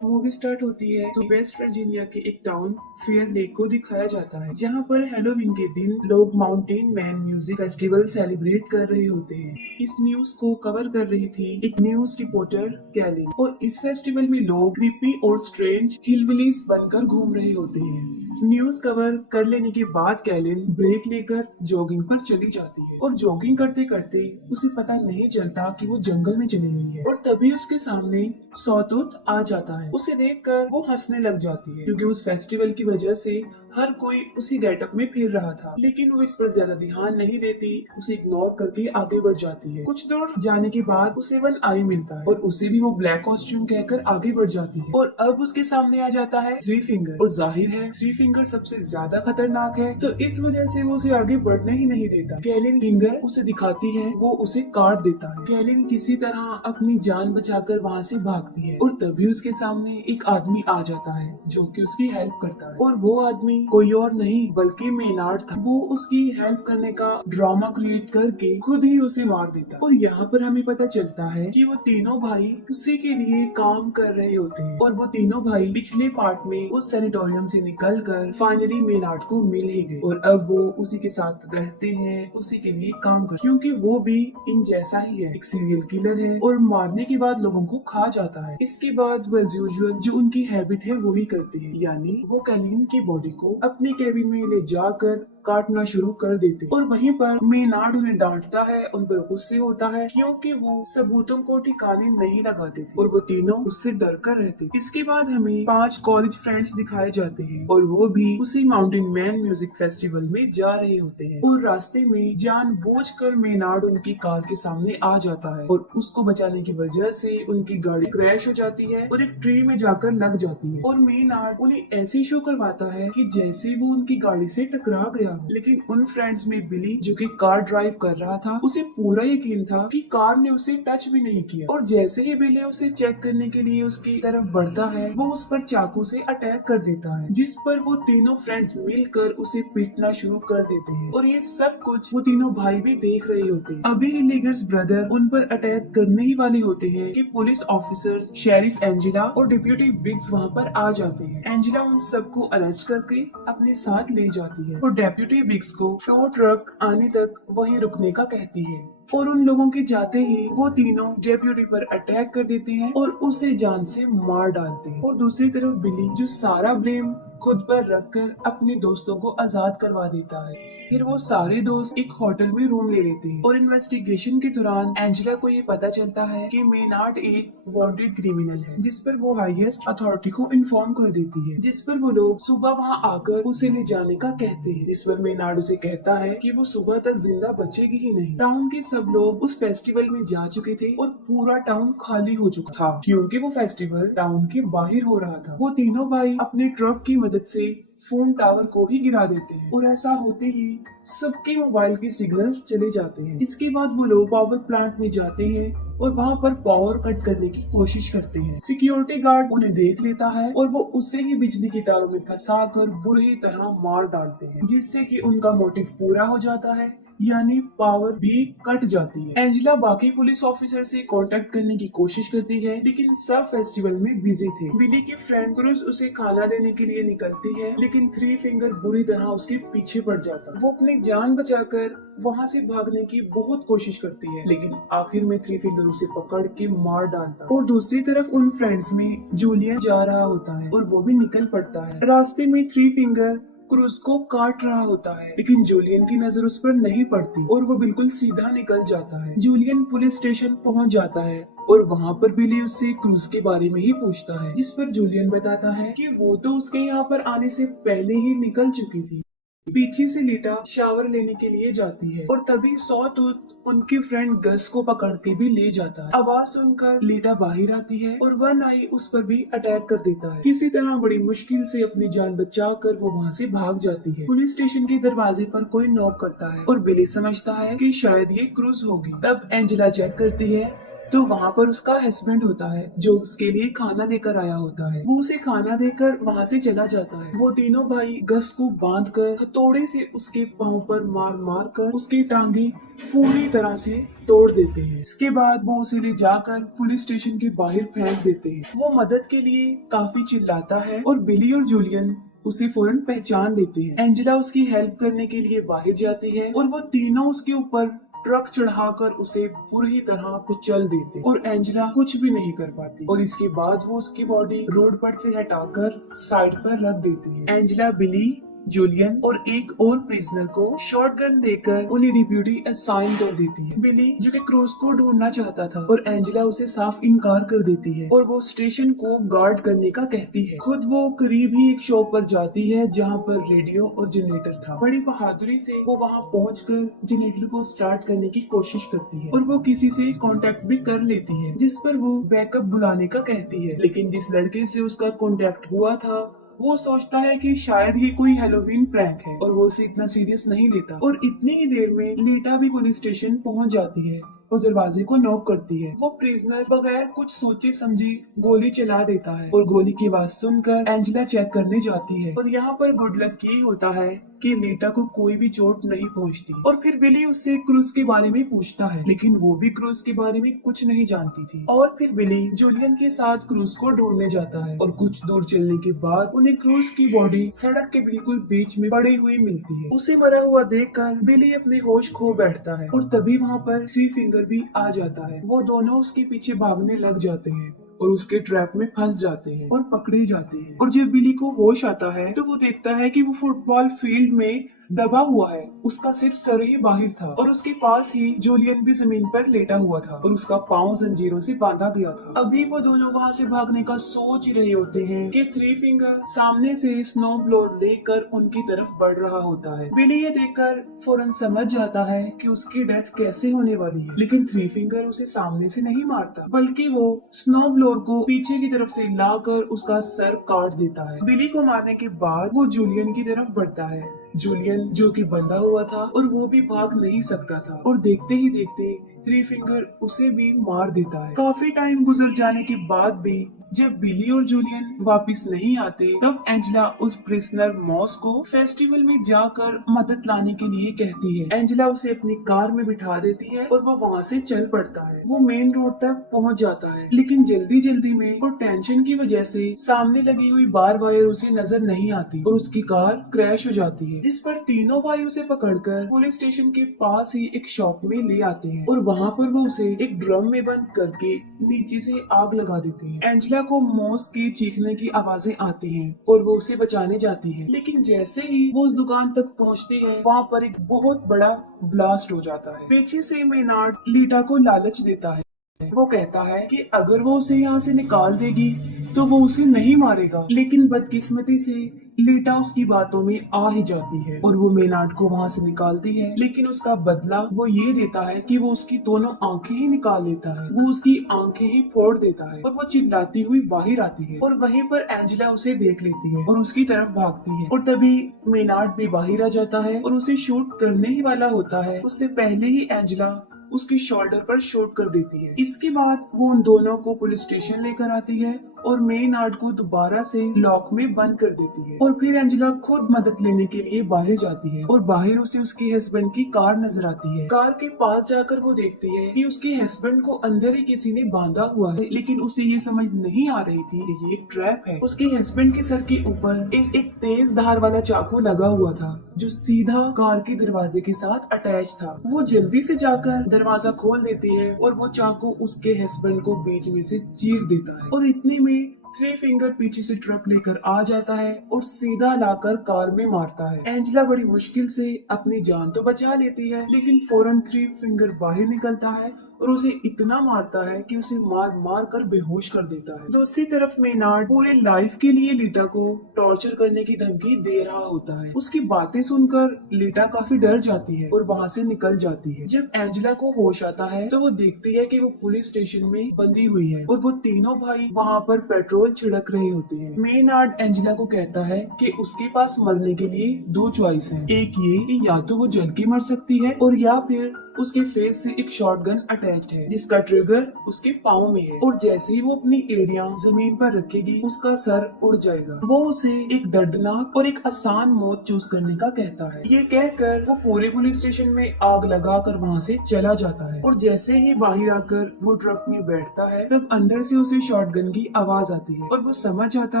Movie start होती है तो वेस्ट वर्जीनिया के एक टाउन फेयर लेक को दिखाया जाता है, जहाँ पर हेलोवीन के दिन लोग mountain man music festival celebrate कर रहे होते हैं। इस न्यूज को कवर कर रही थी एक न्यूज रिपोर्टर कैलिन, और इस फेस्टिवल में लोग क्रीपी और स्ट्रेंज हिलबिलीज बनकर घूम रहे होते हैं। न्यूज कवर कर लेने के बाद कैलिन ब्रेक लेकर जॉगिंग पर चली जाती है, और जॉगिंग करते करते उसे पता नहीं चलता कि वो जंगल में चली गई है। और तभी उसके सामने सॉटूथ आ जाता है। उसे देखकर वो हंसने लग जाती है, क्योंकि उस फेस्टिवल की वजह से हर कोई उसी गेटअप में फिर रहा था। लेकिन वो इस पर ज्यादा ध्यान नहीं देती, उसे इग्नोर करके आगे बढ़ जाती है। कुछ दूर जाने के बाद उसे वन आई मिलता है, और उसे भी वो ब्लैक कॉस्ट्यूम कहकर आगे बढ़ जाती है। और अब उसके सामने आ जाता है थ्री फिंगर, और जाहिर है थ्री फिंगर सबसे ज्यादा खतरनाक है, तो इस वजह से वो उसे आगे बढ़ने ही नहीं देता। कैलिन फिंगर उसे दिखाती है, वो उसे काट देता है। कैलिन किसी तरह अपनी जान बचाकर वहाँ से भागती है, और तभी उसके सामने एक आदमी आ जाता है जो कि उसकी हेल्प करता है। और वो आदमी कोई और नहीं बल्कि मेनार्ड था। वो उसकी हेल्प करने का ड्रामा क्रिएट करके खुद ही उसे मार देता है। और यहाँ पर हमें पता चलता है कि वो तीनों भाई उसी के लिए काम कर रहे होते हैं, और वो तीनों भाई पिछले पार्ट में उस सैनिटोरियम से निकलकर फाइनली मेनार्ड को मिल ही गए, और अब वो उसी के साथ रहते हैं, उसी के लिए काम कर, क्योंकि वो भी इन जैसा ही है, एक सीरियल किलर है और मारने के बाद लोगों को खा जाता है। इसके बाद वो एज यूजुअल जो उनकी हैबिट है वो ही करते हैं, यानी वो कैलिन की बॉडी को अपने केबिन में ले जाकर काटना शुरू कर देते। और वहीं पर मेनार्ड उन्हें डांटता है, उन पर गुस्से होता है, क्योंकि वो सबूतों को ठिकाने नहीं लगाते थे, और वो तीनों उससे डर कर रहते। इसके बाद हमें 5 कॉलेज फ्रेंड्स दिखाए जाते हैं, और वो भी उसी माउंटेन मैन म्यूजिक फेस्टिवल में जा रहे होते हैं। और रास्ते में जानबूझकर मेनार्ड उनकी कार के सामने आ जाता है, और उसको बचाने की वजह से उनकी गाड़ी क्रैश हो जाती है और एक ट्री में जाकर लग जाती है। और मेनार्ड उन्हें ऐसे शो करवाता है कि जैसे वो उनकी गाड़ी से टकरा गया। लेकिन उन फ्रेंड्स में बिली, जो कि कार ड्राइव कर रहा था, उसे पूरा यकीन था कि कार ने उसे टच भी नहीं किया। और जैसे ही बिली उसे चेक करने के लिए उसकी तरफ बढ़ता है, वो उस पर चाकू से अटैक कर देता है, जिस पर वो तीनों फ्रेंड्स मिलकर उसे पीटना शुरू कर देते हैं। और ये सब कुछ वो तीनों भाई भी देख रहे होते हैं। अभी हिलिगर्स ब्रदर उन पर अटैक करने ही वाले होते हैं कि पुलिस ऑफिसर्स, शेरिफ एंजेला और डिप्यूटी बिग्स वहाँ पर आ जाते हैं। एंजेला उन सबको अरेस्ट करके अपने साथ ले जाती है, और डेप्यूटी बिग्स को टो ट्रक आने तक वहीं रुकने का कहती है। और उन लोगों के जाते ही वो तीनों डेप्यूटी पर अटैक कर देते हैं और उसे जान से मार डालते हैं। और दूसरी तरफ बिली, जो सारा ब्लेम खुद पर रखकर अपने दोस्तों को आजाद करवा देता है। फिर वो सारे दोस्त एक होटल में रूम ले लेते हैं, और इन्वेस्टिगेशन के दौरान एंजेला को ये पता चलता है कि मेनार्ड एक वांटेड क्रिमिनल है, जिस पर वो हाईएस्ट अथॉरिटी को इन्फॉर्म कर देती है, जिस पर वो लोग सुबह वहाँ आकर उसे ले जाने का कहते हैं। इस पर मेनार्ड उसे कहता है कि वो सुबह तक जिंदा बचेगी ही नहीं। टाउन के सब लोग उस फेस्टिवल में जा चुके थे, और पूरा टाउन खाली हो चुका था, क्योंकि वो फेस्टिवल टाउन के बाहर हो रहा था। वो तीनों भाई अपने ट्रक की मदद से फोन टावर को ही गिरा देते हैं, और ऐसा होते ही सबके मोबाइल के सिग्नल्स चले जाते हैं। इसके बाद वो लोग पावर प्लांट में जाते हैं और वहाँ पर पावर कट करने की कोशिश करते हैं। सिक्योरिटी गार्ड उन्हें देख लेता है, और वो उसे ही बिजली की तारों में फंसाकर बुरी तरह मार डालते हैं, जिससे कि उनका मोटिव पूरा हो जाता है, यानी पावर भी कट जाती है। एंजेला बाकी पुलिस ऑफिसर से कांटेक्ट करने की कोशिश करती है, लेकिन सब फेस्टिवल में बिजी थे। बिली की फ्रेंड क्रूज उसे खाना देने के लिए निकलती है, लेकिन थ्री फिंगर बुरी तरह उसके पीछे पड़ जाता है। वो अपनी जान बचाकर वहाँ से भागने की बहुत कोशिश करती है, लेकिन आखिर में थ्री फिंगर उसे पकड़ के मार डालता है। और दूसरी तरफ उन फ्रेंड्स में जूलियन जा रहा होता है, और वो भी निकल पड़ता है। रास्ते में थ्री फिंगर क्रूज को काट रहा होता है, लेकिन जूलियन की नजर उस पर नहीं पड़ती, और वो बिल्कुल सीधा निकल जाता है। जूलियन पुलिस स्टेशन पहुंच जाता है, और वहाँ पर बिली उससे क्रूज के बारे में ही पूछता है, जिस पर जूलियन बताता है कि वो तो उसके यहाँ पर आने से पहले ही निकल चुकी थी। पीछे से लीटा शावर लेने के लिए जाती है, और तभी सॉटूथ उनकी फ्रेंड गस को पकड़ के भी ले जाता है। आवाज सुनकर लीटा बाहर आती है, और वन आई उस पर भी अटैक कर देता है। किसी तरह बड़ी मुश्किल से अपनी जान बचाकर वो वहाँ से भाग जाती है। पुलिस स्टेशन के दरवाजे पर कोई नॉक करता है, और बिली समझता है कि शायद ये क्रूज होगी। तब एंजेला चेक करती है तो वहाँ पर उसका हस्बैंड होता है जो उसके लिए खाना लेकर आया होता है। वो उसे खाना देकर वहाँ से चला जाता है। वो तीनों भाई गस को बांधकर हथौड़े से उसके पाँव पर मार मार कर उसकी टांगे पूरी तरह से तोड़ देते हैं। इसके बाद वो उसे ले जाकर पुलिस स्टेशन के बाहर फेंक देते हैं। वो मदद के लिए काफी चिल्लाता है और बिली और जूलियन उसे फौरन पहचान लेते हैं। एंजेला उसकी हेल्प करने के लिए बाहर जाती है और वो तीनों उसके ऊपर ट्रक चढ़ाकर उसे बुरी तरह कुचल देते और एंजेला कुछ भी नहीं कर पाती और इसके बाद वो उसकी बॉडी रोड पर से हटाकर साइड पर रख देती है। एंजेला बिली, जूलियन और एक और प्रिजनर को शॉटगन देकर उन्हें डिप्यूटी असाइन कर देती है। बिली जो कि क्रूज को ढूंढना चाहता था और एंजेला उसे साफ इनकार कर देती है और वो स्टेशन को गार्ड करने का कहती है। खुद वो करीब ही एक शॉप पर जाती है जहाँ पर रेडियो और जनरेटर था। बड़ी बहादुरी से वो वहाँ पहुँचकर जनरेटर को स्टार्ट करने की कोशिश करती है और वो किसी से कांटेक्ट भी कर लेती है जिस पर वो बैकअप बुलाने का कहती है। लेकिन जिस लड़के से उसका कांटेक्ट हुआ था वो सोचता है कि शायद ये कोई हेलोवीन प्रैंक है और वो उसे इतना सीरियस नहीं लेता और इतनी ही देर में लीटा भी पुलिस स्टेशन पहुंच जाती है और दरवाजे को नॉक करती है। वो प्रिजनर बगैर कुछ सोचे समझे गोली चला देता है और गोली की आवाज सुनकर एंजेला चेक करने जाती है और यहाँ पर गुड लक ये होता है कि लीटा को कोई भी चोट नहीं पहुंचती और फिर बिली उससे क्रूज के बारे में पूछता है लेकिन वो भी क्रूज के बारे में कुछ नहीं जानती थी। और फिर बिली जूलियन के साथ क्रूज को ढूंढने जाता है और कुछ दूर चलने के बाद उन्हें क्रूज की बॉडी सड़क के बिल्कुल बीच में पड़ी हुई मिलती है। उसे मरा हुआ देखकर बिली अपने होश खो बैठता है और तभी वहाँ पर थ्री फिंगर भी आ जाता है। वो दोनों उसके पीछे भागने लग जाते हैं और उसके ट्रैप में फंस जाते हैं और पकड़े जाते हैं और जब बिली को होश आता है तो वो देखता है कि वो फुटबॉल फील्ड में दबा हुआ है। उसका सिर्फ सर ही बाहर था और उसके पास ही जूलियन भी जमीन पर लेटा हुआ था और उसका पाँव जंजीरों से बांधा गया था। अभी वो दोनों वहाँ से भागने का सोच ही रहे होते हैं कि थ्री फिंगर सामने से स्नो ब्लोअर लेकर उनकी तरफ बढ़ रहा होता है। बिली ये देखकर फौरन समझ जाता है कि उसकी डेथ कैसे होने वाली है लेकिन थ्री फिंगर उसे सामने से नहीं मारता बल्कि वो स्नो ब्लोअर को पीछे की तरफ से लाकर उसका सर काट देता है। बिली को मारने के बाद वो जूलियन की तरफ बढ़ता है। जूलियन जो कि बंधा हुआ था और वो भी भाग नहीं सकता था और देखते ही देखते थ्री फिंगर उसे भी मार देता है। काफी टाइम गुजर जाने के बाद भी जब बिली और जूलियन वापस नहीं आते तब एंजेला उस प्रिजनर मॉस को फेस्टिवल में जाकर मदद लाने के लिए कहती है। एंजेला उसे अपनी कार में बिठा देती है और वो वहाँ से चल पड़ता है। वो मेन रोड तक पहुँच जाता है लेकिन जल्दी जल्दी में और टेंशन की वजह से सामने लगी हुई बार वायर उसे नजर नहीं आती और उसकी कार क्रैश हो जाती है जिस पर तीनों भाई उसे पकड़कर पुलिस स्टेशन के पास ही एक शॉप में ले आते हैं और वहाँ पर वो उसे एक ड्रम में बंद करके नीचे से आग लगा देते हैं। एंजेला को मॉस के चीखने की आवाजें आती हैं और वो उसे बचाने जाती है लेकिन जैसे ही वो उस दुकान तक पहुंचती है वहाँ पर एक बहुत बड़ा ब्लास्ट हो जाता है। पीछे से मेनार्ड लीटा को लालच देता है। वो कहता है कि अगर वो उसे यहाँ से निकाल देगी तो वो उसे नहीं मारेगा लेकिन बदकिस्मती से लीटा उसकी बातों में आ ही जाती है और वो मेनार्ड को वहाँ से निकालती है लेकिन उसका बदला वो ये देता है कि वो उसकी दोनों आंखें ही निकाल लेता है। वो उसकी आंखें ही फोड़ देता है और वो चिल्लाती हुई बाहर आती है और वहीं पर एंजेला उसे देख लेती है और उसकी तरफ भागती है और तभी मेनार्ड भी बाहर आ जाता है और उसे शूट करने ही वाला होता है। उससे पहले ही एंजेला उसकी शोल्डर पर शूट कर देती है। इसके बाद वो उन दोनों को पुलिस स्टेशन लेकर आती है और मेनार्ड को दोबारा से लॉक में बंद कर देती है और फिर एंजेला खुद मदद लेने के लिए बाहर जाती है और बाहर उसे उसके हस्बैंड की कार नजर आती है। कार के पास जाकर वो देखती है कि उसके हस्बैंड को अंदर ही किसी ने बांधा हुआ है लेकिन उसे ये समझ नहीं आ रही थी कि ये एक ट्रैप है। उसके हस्बैंड के सर के ऊपर एक तेज धार वाला चाकू लगा हुआ था जो सीधा कार के दरवाजे के साथ अटैच था। वो जल्दी से जाकर दरवाजा खोल देती है और वो चाकू उसके हस्बैंड को बीच में से चीर देता है और इतने में थ्री फिंगर पीछे से ट्रक लेकर आ जाता है और सीधा लाकर कार में मारता है। एंजेला बड़ी मुश्किल से अपनी जान तो बचा लेती है लेकिन फौरन थ्री फिंगर बाहर निकलता है और उसे इतना मारता है कि उसे मार मार कर बेहोश कर देता है। दूसरी तरफ मेनार्ड पूरे लाइफ के लिए लीटा को टॉर्चर करने की धमकी दे रहा होता है। उसकी बातें सुनकर लीटा काफी डर जाती है और वहाँ से निकल जाती है। जब एंजेला को होश आता है तो वो देखती है कि वो पुलिस स्टेशन में बंधी हुई है और वो तीनों भाई वहाँ पर पेट्रोल छिड़क रहे होते हैं। मेनार्ड एंजेला को कहता है कि उसके पास मरने के लिए दो चॉइस हैं। एक ये कि या तो वो जल के मर सकती है और या फिर उसके फेस से एक शॉटगन अटैच्ड है जिसका ट्रिगर उसके पाँव में है और जैसे ही वो अपनी एड़ियां जमीन पर रखेगी उसका सर उड़ जाएगा। वो उसे एक दर्दनाक और एक आसान मौत चूज करने का कहता है। ये कहकर वो पूरे पुलिस स्टेशन में आग लगाकर वहाँ से चला जाता है और जैसे ही बाहर आकर वो ट्रक में बैठता है तब अंदर से उसे शॉटगन की आवाज आती है और वो समझ जाता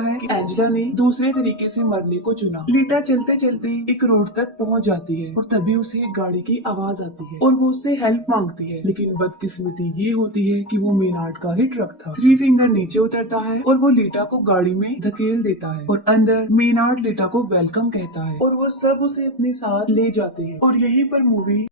है कि एंजेला ने दूसरे तरीके से मरने को चुना। लीटा चलते चलते एक रोड तक पहुंच जाती है और तभी उसे एक गाड़ी की आवाज आती है और वो उससे हेल्प मांगती है, लेकिन बदकिस्मती ये होती है कि वो मेनार्ड का ही ट्रक था। थ्री फिंगर नीचे उतरता है और वो लीटा को गाड़ी में धकेल देता है और अंदर मेनार्ड लीटा को वेलकम कहता है और वो सब उसे अपने साथ ले जाते हैं और यहीं पर मूवी